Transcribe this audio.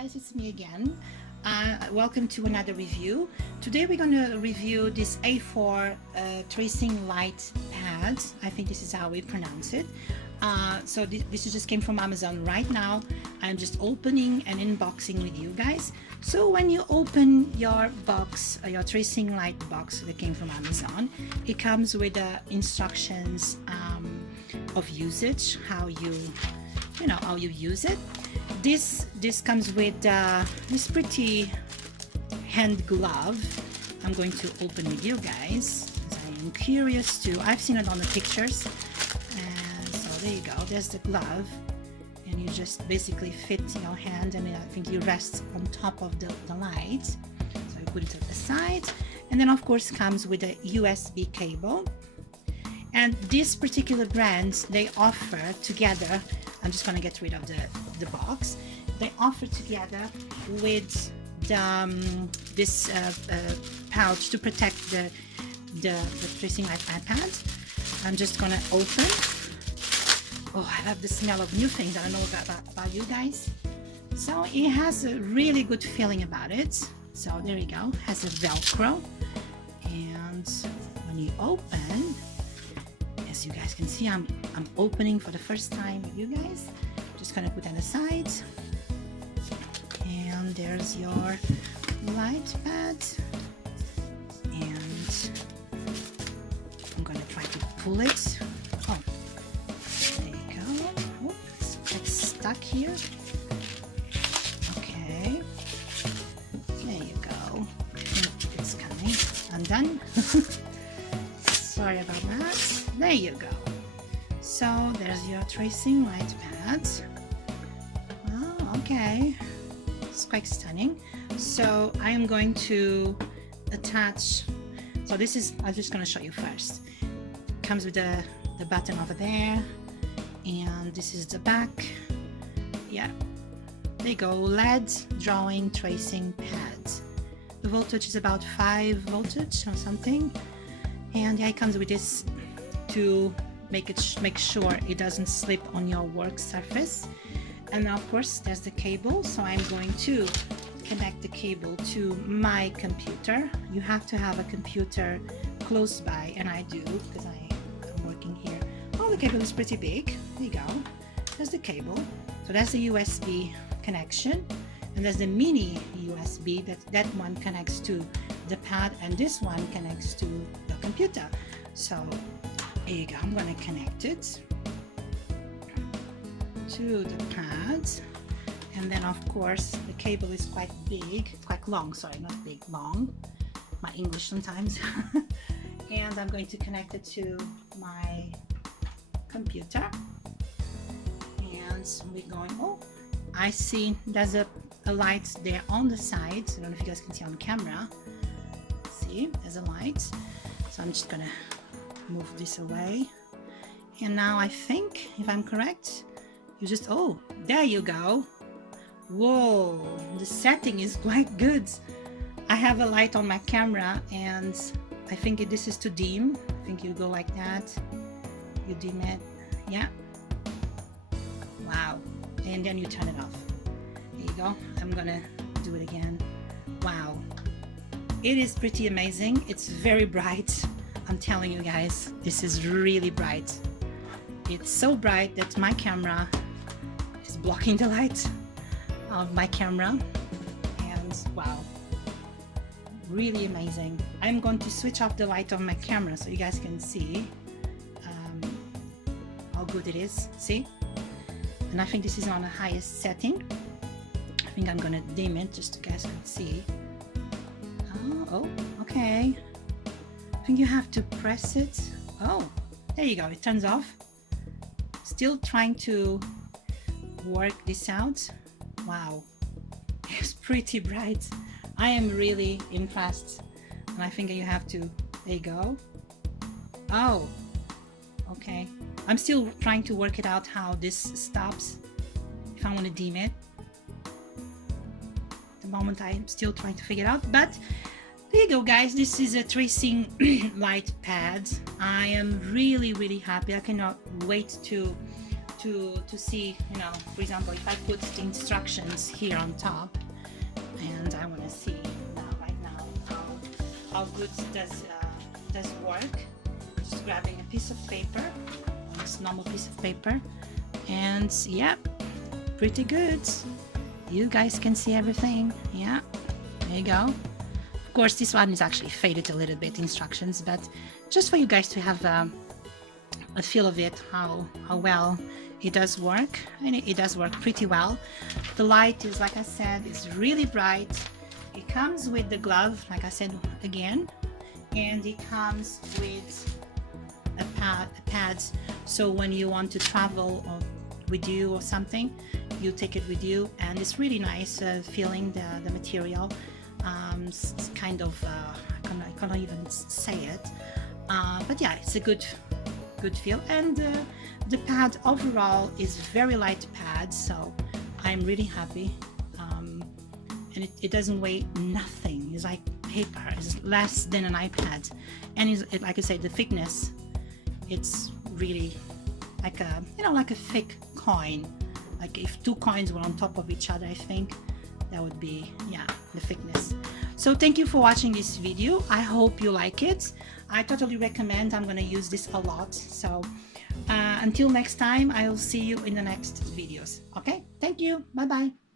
guys, it's me again. Welcome to another review. Today we're going to review this A4 tracing light pad. I think this is how we pronounce it. So this just came from Amazon right now. I'm just opening and unboxing with you guys. So when you open your box, your tracing light box that came from Amazon, it comes with instructions of usage, how you use it. This comes with this pretty hand glove. I'm going to open with you guys. I am curious to. I've seen it on the pictures, and so there you go. There's the glove, and you just basically fit your hand, and I think you rest on top of the light. So you put it at the side, and then of course comes with a USB cable. And this particular brand, they offer together. I'm just going to get rid of the box. They offer together with this pouch to protect the tracing light iPad. I'm just going to open. Oh, I love the smell of new things. I don't know about you guys. So it has a really good feeling about it. So there you go. It has a Velcro. And when you open, as you guys can see, I'm opening for the first time with you guys. Just gonna put that aside, and there's your light pad, and I'm gonna try to pull it. Oh, there you go. Oops, it's stuck here. Okay, there you go. It's coming undone. Sorry about that. There you go. So there's your tracing light pad. Oh, okay. It's quite stunning. So I am going to attach. So this is. I'm just going to show you first. Comes with the button over there, and this is the back. Yeah. There you go. LED drawing tracing pad. The voltage is about 5 voltage or something. And yeah, it comes with this to make sure it doesn't slip on your work surface. And now of course there's the cable, so I'm going to connect the cable to my computer. You have to have a computer close by, and I do because I'm working here. Oh, the cable is pretty big. There you go. There's the cable. So that's the USB connection, and there's the mini USB that one connects to the pad, and this one connects to the computer. So here you go. I'm going to connect it to the pad, and then of course the cable is quite long, sorry, not big, long, my English sometimes. And I'm going to connect it to my computer, and we're going. Oh, I see there's a light there on the side. I don't know if you guys can see on camera. See, there's a light. So I'm just gonna move this away, and now I think, if I'm correct, you just, oh, there you go. Whoa, the setting is quite good. I have a light on my camera, and I think this is to dim. I think you go like that, you dim it, yeah, wow, and then you turn it off. There you go. I'm gonna do it again. Wow, it is pretty amazing. It's very bright. I'm telling you guys, this is really bright. It's so bright that my camera is blocking the light of my camera, and wow, really amazing. I'm going to switch off the light on my camera so you guys can see how good it is. See? And I think this is on the highest setting. I think I'm gonna dim it just so you guys can see. Oh, okay. I think you have to press it. Oh, there you go. It turns off. Still trying to work this out. Wow, it's pretty bright. I am really impressed, and I think you have to. There you go. Oh, okay. I'm still trying to work it out how this stops if I want to dim it. At the moment I'm still trying to figure it out, but there you go, guys. This is a tracing light pad. I am really happy. I cannot wait to to see, you know, for example, if I put the instructions here on top, and I want to see right now how good does work. Just grabbing a piece of paper, this normal piece of paper, and yeah, pretty good. You guys can see everything. Yeah, there you go. Of course, this one is actually faded a little bit, instructions, but just for you guys to have a feel of it, how well it does work. And it does work pretty well. The light is, like I said, is really bright. It comes with the glove, like I said again, and it comes with a pad, so when you want to travel or with you or something, you take it with you, and it's really nice feeling the material. It's kind of I cannot even say it, but yeah, it's a good feel, and the pad overall is very light pad, so I'm really happy. And it doesn't weigh nothing. It's like paper. It's less than an iPad, and like I said, the thickness, it's really like a, you know, like a thick coin. Like if two coins were on top of each other, I think that would be, yeah, the thickness. So thank you for watching this video. I hope you like it. I totally recommend. I'm gonna use this a lot. So until next time, I will see you in the next videos. Okay, thank you. Bye bye.